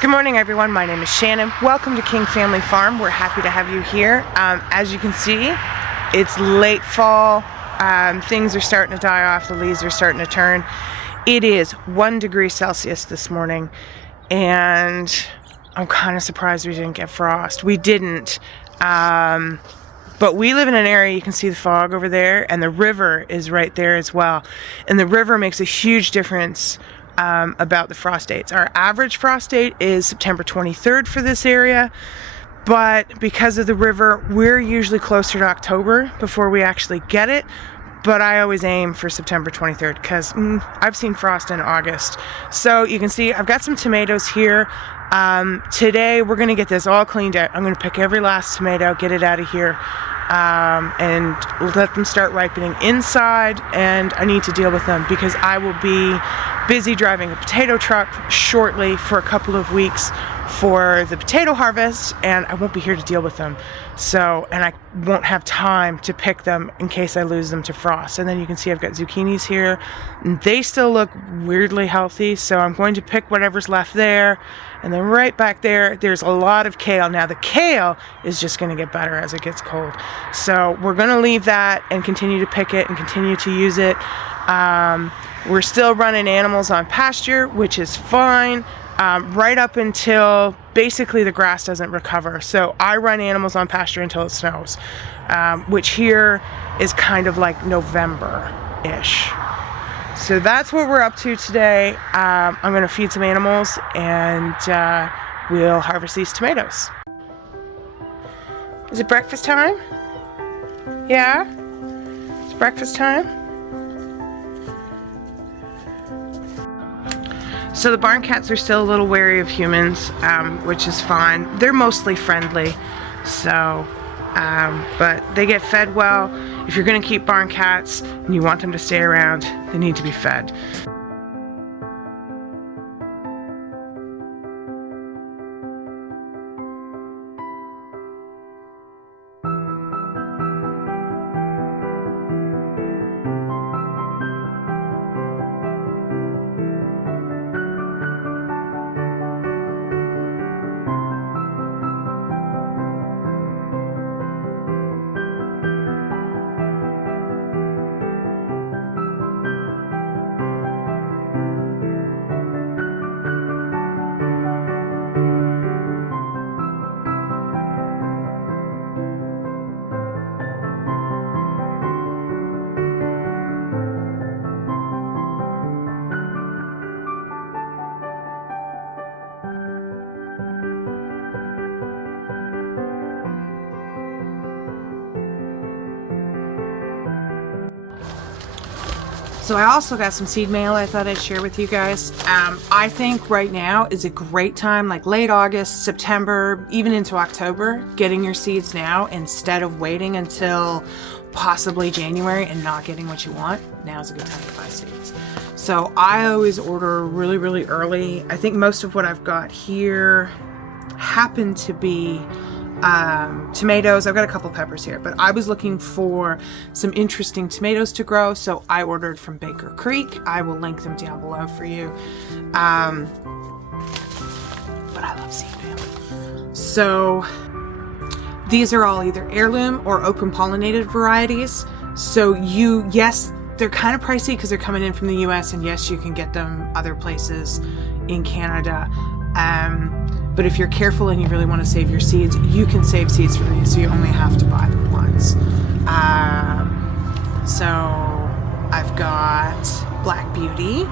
Good morning, everyone. My name is Shannon. Welcome to King Family Farm. We're happy to have you here. As you can see, it's late fall. Things are starting to die off. The leaves are starting to turn. It is 1 degree Celsius this morning, and I'm kind of surprised we didn't get frost. We didn't, but we live in an area, you can see the fog over there, and the river is right there as well. And the river makes a huge difference about the frost dates. Our average frost date is September 23rd for this area, but because of the river, we're usually closer to October before we actually get it. But I always aim for September 23rd because I've seen frost in August. So you can see I've got some tomatoes here. Today we're going to get this all cleaned out. I'm going to pick every last tomato, get it out of here, and let them start ripening inside, and I need to deal with them because I will be busy driving a potato truck shortly for a couple of weeks for the potato harvest, and I won't be here to deal with them. So, and I won't have time to pick them in case I lose them to frost. And then you can see I've got zucchinis here, and they still look weirdly healthy, so I'm going to pick whatever's left there. And then right back there, there's a lot of kale. Now the kale is just going to get better as it gets cold. So we're going to leave that and continue to pick it and continue to use it. We're still running animals on pasture, which is fine, right up until basically the grass doesn't recover. So I run animals on pasture until it snows, which here is kind of like November-ish. So that's what we're up to today. I'm going to feed some animals, and we'll harvest these tomatoes. Is it breakfast time? Yeah? It's breakfast time? So the barn cats are still a little wary of humans, which is fine. They're mostly friendly, so, but they get fed well. If you're going to keep barn cats and you want them to stay around, they need to be fed. So I also got some seed mail I thought I'd share with you guys. I think right now is a great time, like late August, September, even into October, getting your seeds now instead of waiting until possibly January and not getting what you want. Now's a good time to buy seeds. So I always order really, really early. I think most of what I've got here happen to be tomatoes. I've got a couple peppers here, but I was looking for some interesting tomatoes to grow, so I ordered from Baker Creek. I will link them down below for you. But I love seed mail. So these are all either heirloom or open pollinated varieties. So yes, they're kind of pricey because they're coming in from the US, and yes, you can get them other places in Canada. But if you're careful and you really want to save your seeds, you can save seeds from these, so you only have to buy them once. So I've got Black Beauty,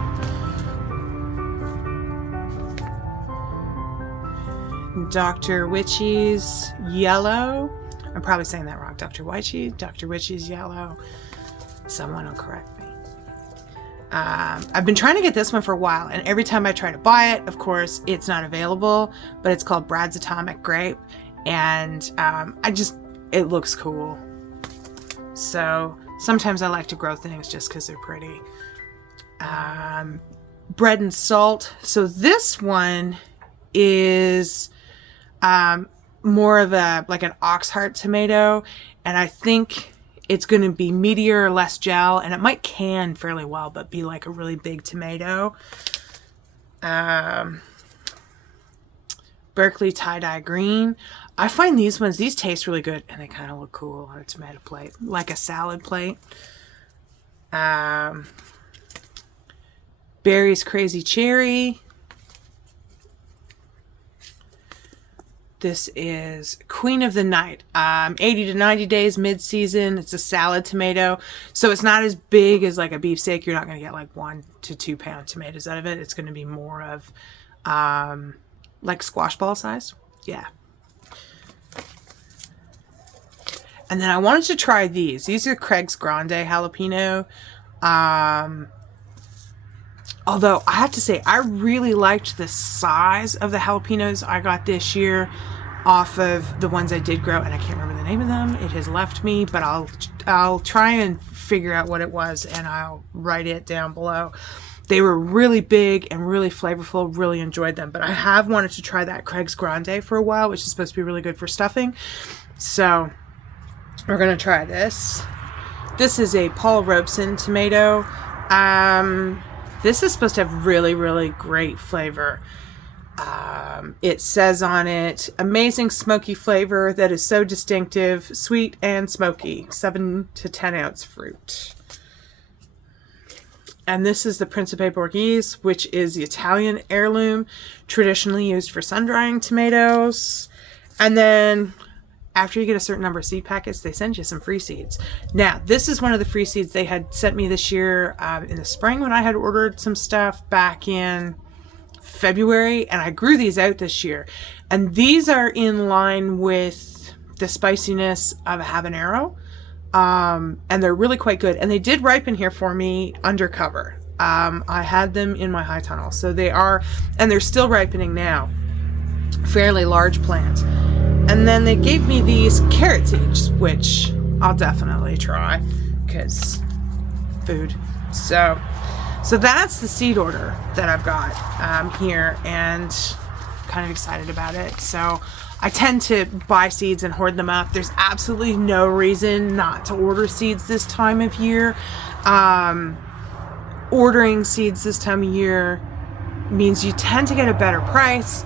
Dr. Witchy's Yellow. I'm probably saying that wrong. Dr. Witchy's Yellow. Someone will correct me. I've been trying to get this one for a while, and every time I try to buy it, of course, it's not available, but it's called Brad's Atomic Grape, and it looks cool. So sometimes I like to grow things just because they're pretty. Bread and Salt. So this one is more of like an oxheart tomato, and I think it's going to be meatier, less gel, and it might can fairly well, but be like a really big tomato. Berkeley tie-dye green. I find these ones, these taste really good, and they kind of look cool on a tomato plate, like a salad plate. Barry's Crazy Cherry. This is Queen of the Night. 80 to 90 days mid-season. It's a salad tomato. So it's not as big as like a beefsteak. You're not going to get like 1 to 2 pound tomatoes out of it. It's going to be more of like squash ball size. Yeah. And then I wanted to try these. These are Craig's Grande jalapeno. Although I have to say, I really liked the size of the jalapenos I got this year off of the ones I did grow, and I can't remember the name of them. It has left me, but I'll try and figure out what it was, and I'll write it down below. They were really big and really flavorful. Really enjoyed them, but I have wanted to try that Craig's Grande for a while, which is supposed to be really good for stuffing. So we're gonna try this. This is a Paul Robeson tomato. This is supposed to have really, really great flavor. It says on it, amazing smoky flavor that is so distinctive, sweet and smoky, 7 to 10 ounce fruit. And this is the Principe Borghese, which is the Italian heirloom, traditionally used for sun-drying tomatoes. And then after you get a certain number of seed packets, they send you some free seeds. Now, this is one of the free seeds they had sent me this year in the spring when I had ordered some stuff back in February, and I grew these out this year. And these are in line with the spiciness of a habanero, and they're really quite good. And they did ripen here for me undercover. I had them in my high tunnel, so they are, and they're still ripening now. Fairly large plant. And then they gave me these carrot seeds, which I'll definitely try because food. So that's the seed order that I've got here, and kind of excited about it. So I tend to buy seeds and hoard them up. There's absolutely no reason not to order seeds this time of year. Ordering seeds this time of year means you tend to get a better price.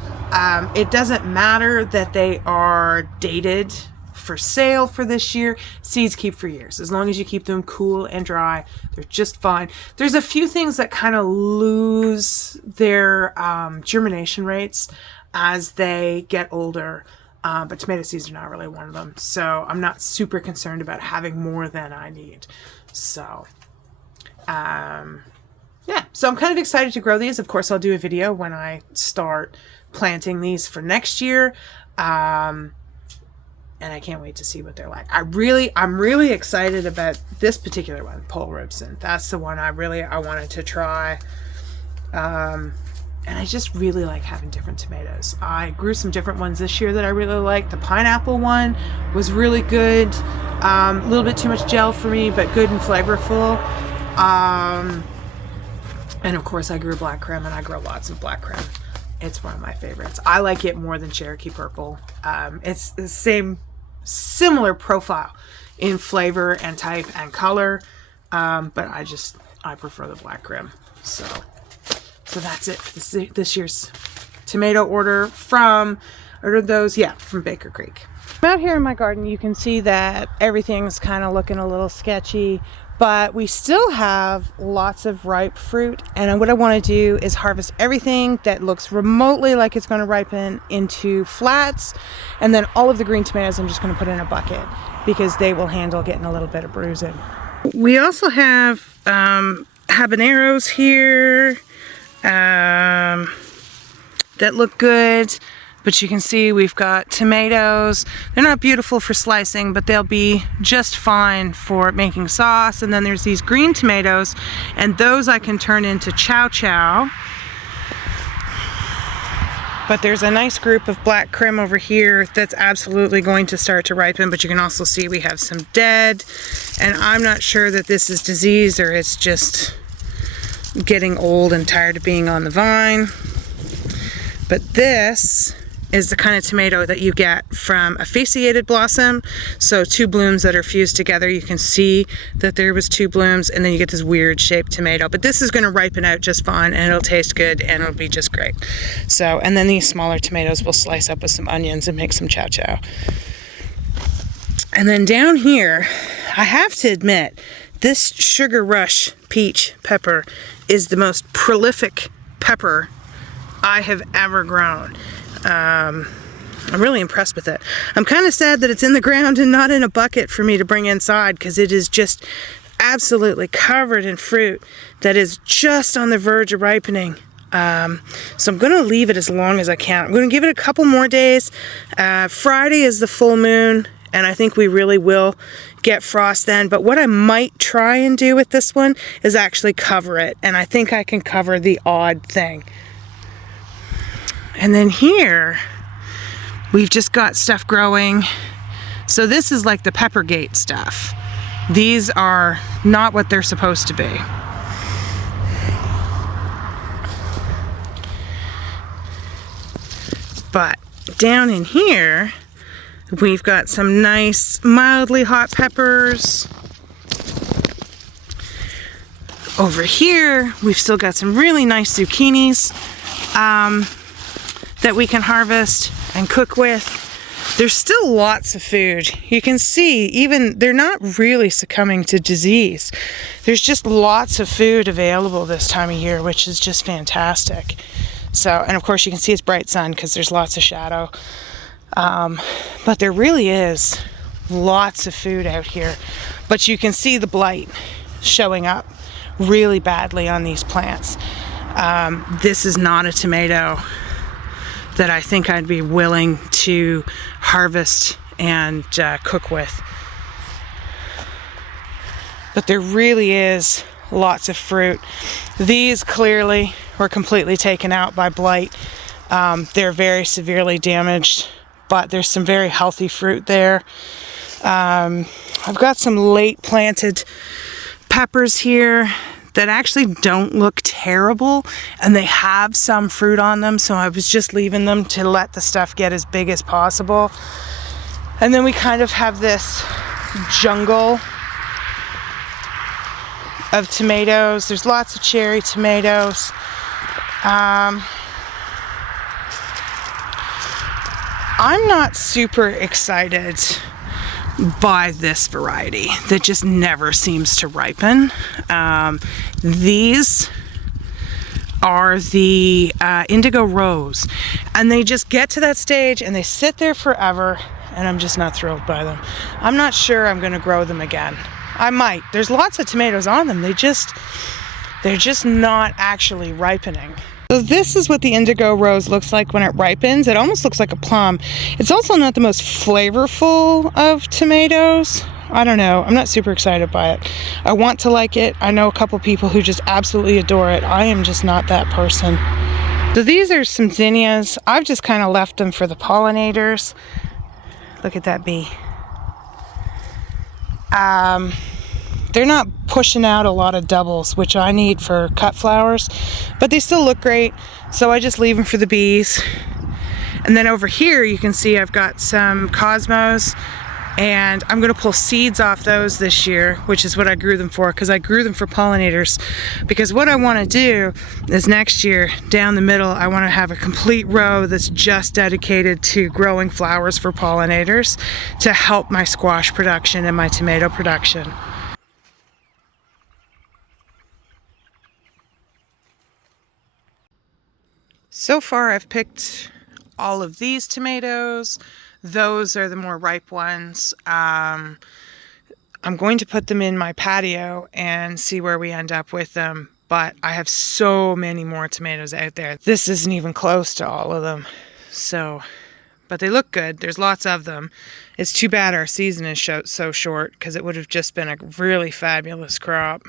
It doesn't matter that they are dated for sale for this year. Seeds keep for years. As long as you keep them cool and dry, they're just fine. There's a few things that kind of lose their germination rates as they get older, but tomato seeds are not really one of them. So I'm not super concerned about having more than I need. So yeah, so I'm kind of excited to grow these. Of course, I'll do a video when I start planting these for next year. And I can't wait to see what they're like. I'm really excited about this particular one, Paul Robeson. That's the one I wanted to try. And I just really like having different tomatoes. I grew some different ones this year that I really liked. The pineapple one was really good. A little bit too much gel for me, but good and flavorful. And of course I grew black creme, and I grow lots of black creme. It's one of my favorites. I like it more than Cherokee Purple. It's the similar profile in flavor and type and color, but I prefer the black creme. So that's it for this year's tomato order from Baker Creek. Out here in my garden, you can see that everything's kind of looking a little sketchy, but we still have lots of ripe fruit. And what I want to do is harvest everything that looks remotely like it's going to ripen into flats. And then all of the green tomatoes I'm just going to put in a bucket because they will handle getting a little bit of bruising. We also have habaneros here that look good. But you can see we've got tomatoes. They're not beautiful for slicing, but they'll be just fine for making sauce. And then there's these green tomatoes, and those I can turn into chow chow. But there's a nice group of black creme over here that's absolutely going to start to ripen, but you can also see we have some dead. And I'm not sure that this is disease or it's just getting old and tired of being on the vine. But this is the kind of tomato that you get from a fasciated blossom. So 2 blooms that are fused together. You can see that there was 2 blooms, and then you get this weird shaped tomato. But this is going to ripen out just fine, and it'll taste good, and it'll be just great. So, and then these smaller tomatoes we'll slice up with some onions and make some chow chow. And then down here, I have to admit, this Sugar Rush peach pepper is the most prolific pepper I have ever grown. I'm really impressed with it. I'm kind of sad that it's in the ground and not in a bucket for me to bring inside, because it is just absolutely covered in fruit that is just on the verge of ripening. So I'm going to leave it as long as I can. I'm going to give it a couple more days. Friday is the full moon, and I think we really will get frost then. But what I might try and do with this one is actually cover it, and I think I can cover the odd thing. And then here, we've just got stuff growing. So this is like the Peppergate stuff. These are not what they're supposed to be. But down in here, we've got some nice mildly hot peppers. Over here, we've still got some really nice zucchinis that we can harvest and cook with. There's still lots of food. You can see even they're not really succumbing to disease. There's just lots of food available this time of year, which is just fantastic. So, and of course you can see it's bright sun because there's lots of shadow. But there really is lots of food out here. But you can see the blight showing up really badly on these plants. This is not a tomato that I think I'd be willing to harvest and cook with. But there really is lots of fruit. These clearly were completely taken out by blight. They're very severely damaged, but there's some very healthy fruit there. I've got some late planted peppers here that actually don't look terrible, and they have some fruit on them, so I was just leaving them to let the stuff get as big as possible. And then we kind of have this jungle of tomatoes. There's lots of cherry tomatoes. I'm not super excited by this variety that just never seems to ripen. These are the Indigo Rose, and they just get to that stage and they sit there forever, and I'm just not thrilled by them. I'm not sure I'm going to grow them again. I might. There's lots of tomatoes on them. They're just not actually ripening. So this is what the Indigo Rose looks like when it ripens. It almost looks like a plum. It's also not the most flavorful of tomatoes. I don't know. I'm not super excited by it. I want to like it. I know a couple people who just absolutely adore it. I am just not that person. So these are some zinnias. I've just kind of left them for the pollinators. Look at that bee. They're not pushing out a lot of doubles, which I need for cut flowers, but they still look great, so I just leave them for the bees. And then over here you can see I've got some cosmos, and I'm going to pull seeds off those this year, which is what I grew them for, because I grew them for pollinators. Because what I want to do is next year, down the middle, I want to have a complete row that's just dedicated to growing flowers for pollinators to help my squash production and my tomato production. So far I've picked all of these tomatoes. Those are the more ripe ones. I'm going to put them in my patio and see where we end up with them. But I have so many more tomatoes out there. This isn't even close to all of them. So, but they look good. There's lots of them. It's too bad our season is so short, because it would have just been a really fabulous crop.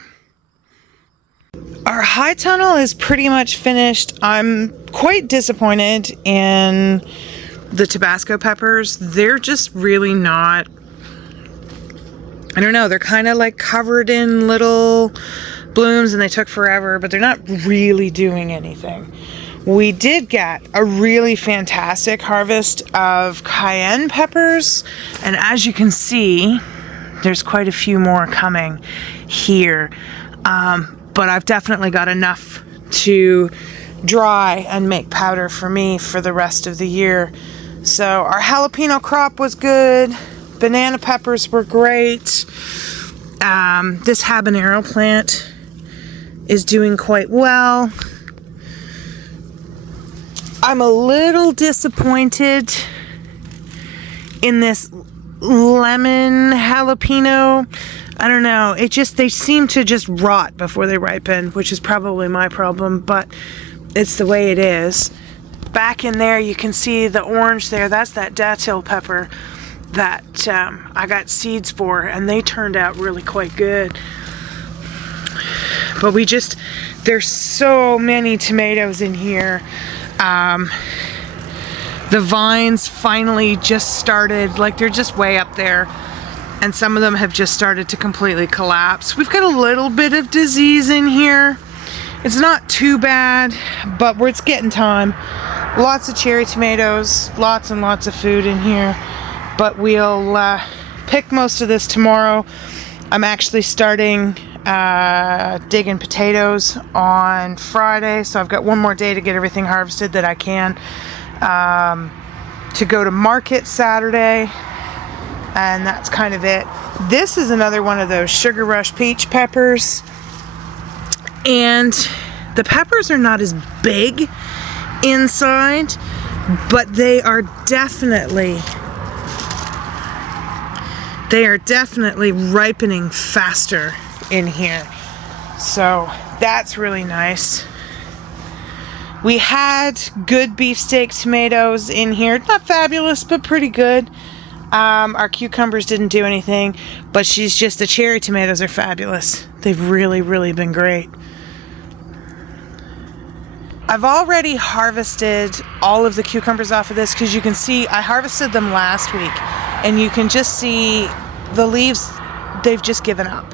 Our high tunnel is pretty much finished. I'm quite disappointed in the Tabasco peppers. They're just really not, I don't know, they're kind of like covered in little blooms and they took forever, but they're not really doing anything. We did get a really fantastic harvest of cayenne peppers, and as you can see, there's quite a few more coming here, but I've definitely got enough to dry and make powder for me for the rest of the year. So our jalapeno crop was good, banana peppers were great. This habanero plant is doing quite well. I'm a little disappointed in this lemon jalapeno. I don't know, they seem to just rot before they ripen, which is probably my problem, but it's the way it is. Back in there you can see the orange there, that's that datil pepper that I got seeds for, and they turned out really quite good. But there's so many tomatoes in here. The vines finally just started, like they're just way up there, and some of them have just started to completely collapse. We've got a little bit of disease in here. It's not too bad, but it's getting time. Lots of cherry tomatoes, lots and lots of food in here, but we'll pick most of this tomorrow. I'm actually starting digging potatoes on Friday, so I've got one more day to get everything harvested that I can, to go to market Saturday, and that's kind of it. This is another one of those Sugar Rush peach peppers, and the peppers are not as big inside, but they are definitely ripening faster in here, so that's really nice. We had good beefsteak tomatoes in here, not fabulous but pretty good. Our cucumbers didn't do anything, but the cherry tomatoes are fabulous. They've really been great. I've already harvested all of the cucumbers off of this, because you can see I harvested them last week, and you can just see the leaves, they've just given up.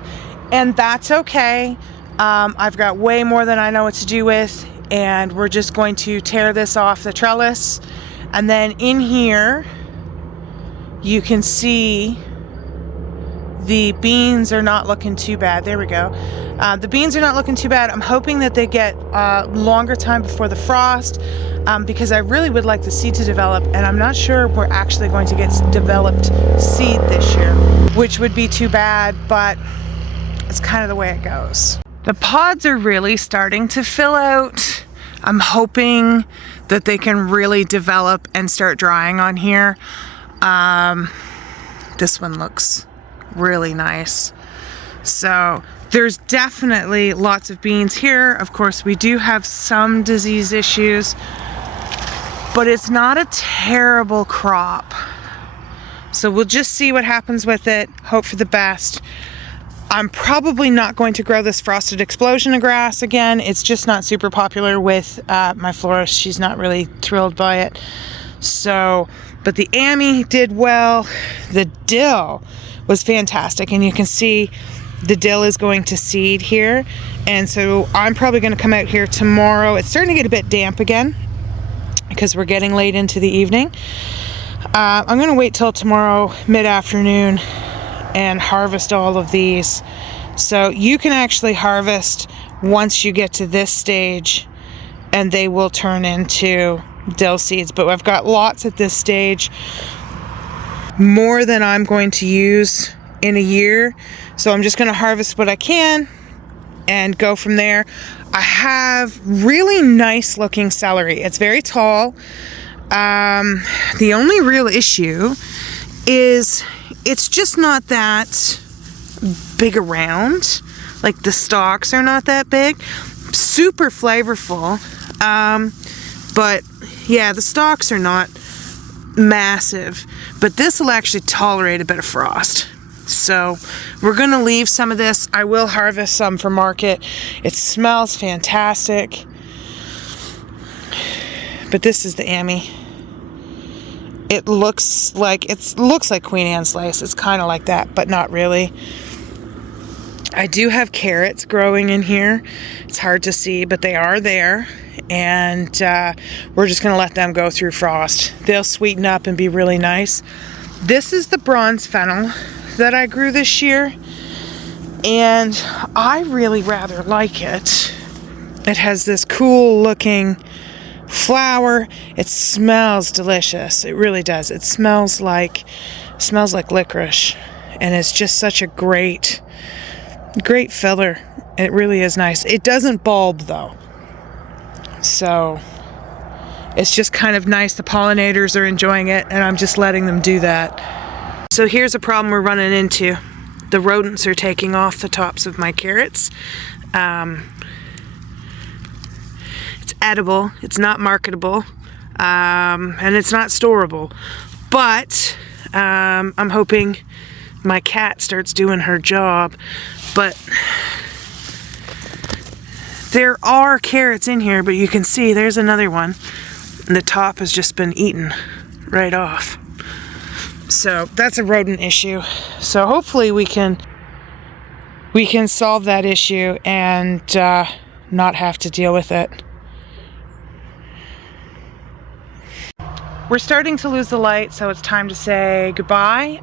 And that's okay. I've got way more than I know what to do with, and we're just going to tear this off the trellis. And then in here, you can see the beans are not looking too bad. There we go. The beans are not looking too bad. I'm hoping that they get longer time before the frost, because I really would like the seed to develop, and I'm not sure we're actually going to get developed seed this year, which would be too bad, but it's kind of the way it goes. The pods are really starting to fill out. I'm hoping that they can really develop and start drying on here. This one looks really nice. So there's definitely lots of beans here. Of course, we do have some disease issues, but it's not a terrible crop. So we'll just see what happens with it, hope for the best. I'm probably not going to grow this frosted explosion of grass again. It's just not super popular with my florist. She's not really thrilled by it. So, but the Ammi did well. The dill was fantastic, and you can see the dill is going to seed here, and so I'm probably going to come out here tomorrow. It's starting to get a bit damp again because we're getting late into the evening. I'm going to wait till tomorrow mid-afternoon and harvest all of these. So you can actually harvest once you get to this stage, and they will turn into dill seeds. But I've got lots at this stage, more than I'm going to use in a year. So I'm just going to harvest what I can and go from there. I have really nice looking celery. It's very tall. The only real issue is it's just not that big around. Like, the stalks are not that big. Super flavorful. But yeah, the stalks are not massive, but this will actually tolerate a bit of frost. So we're going to leave some of this. I will harvest some for market. It smells fantastic. But this is the Ammi. It looks like Queen Anne's lace. It's kind of like that, but not really. I do have carrots growing in here. It's hard to see, but they are there. and we're just gonna let them go through frost. They'll sweeten up and be really nice. This is the bronze fennel that I grew this year, and I really rather like it. It has this cool looking flower. It smells delicious. It really does. It smells like licorice, and it's just such a great filler. It really is nice. It doesn't bulb though, so it's just kind of nice. The pollinators are enjoying it, and I'm just letting them do that. So here's a problem we're running into. The rodents are taking off the tops of my carrots. It's edible, it's not marketable, and it's not storable, but I'm hoping my cat starts doing her job. But there are carrots in here, but you can see there's another one, and the top has just been eaten right off. So that's a rodent issue. So hopefully we can solve that issue and not have to deal with it. We're starting to lose the light, so it's time to say goodbye.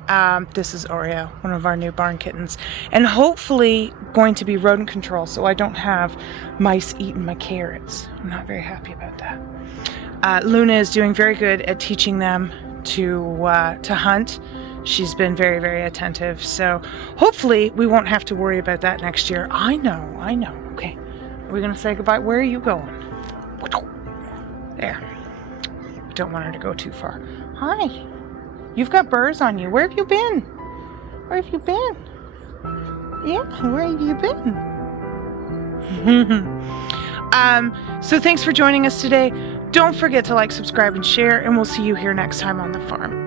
This is Oreo, one of our new barn kittens, and hopefully going to be rodent control so I don't have mice eating my carrots. I'm not very happy about that. Luna is doing very good at teaching them to hunt. She's been very, very attentive, so hopefully we won't have to worry about that next year. I know. Okay, are we gonna say goodbye? Where are you going? There. Don't want her to go too far. Hi, you've got burrs on you. Where have you been? Where have you been? Yeah, where have you been? So thanks for joining us today. Don't forget to like, subscribe, and share, and we'll see you here next time on the farm.